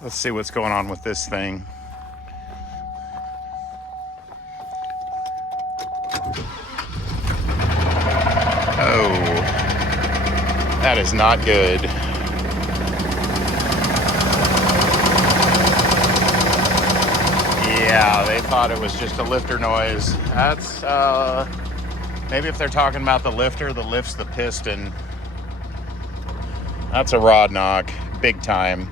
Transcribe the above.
Let's see what's going on with this thing. Oh, that is not good. Yeah, they thought it was just a lifter noise. That's, maybe if they're talking about the lifter that lifts the piston. That's a rod knock, big time.